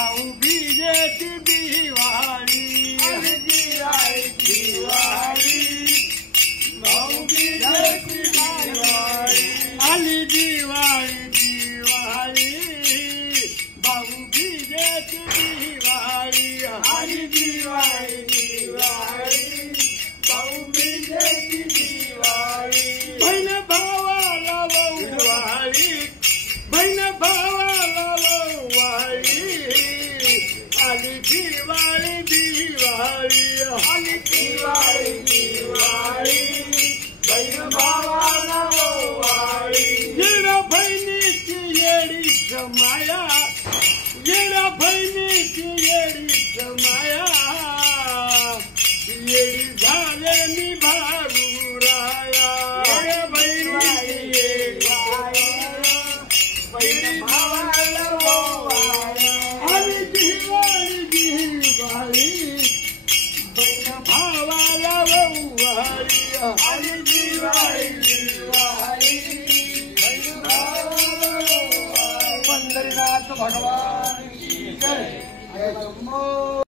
भाऊबीजेची दिवाळी भाऊबीजेची दिवाळी आली दिवाळी दिवाळी भाऊबीजेची दिवाळी आली दिवाळी दिवाळी भाऊबीजेची दिवाळी बहीण भावाला ओवाळी बहीण भावाला ओवाळी आली दिवाळी दिवाळी आली दिवाळी दिवाळी बहीण भावाला ओवाळी येरा बहिणीची येडीच माया येरा बहिणीची येडीच माया येडी झाले मी भारूराया येरा बहिणीची येडी बहीण भावाला ओवाळी आली दिवाळी दिवाळी बहीण भावाला ओवाळी आली दिवाळी दिवाळी बहीण भावाला ओवाळी पंढरीनाथ भगवान की जय.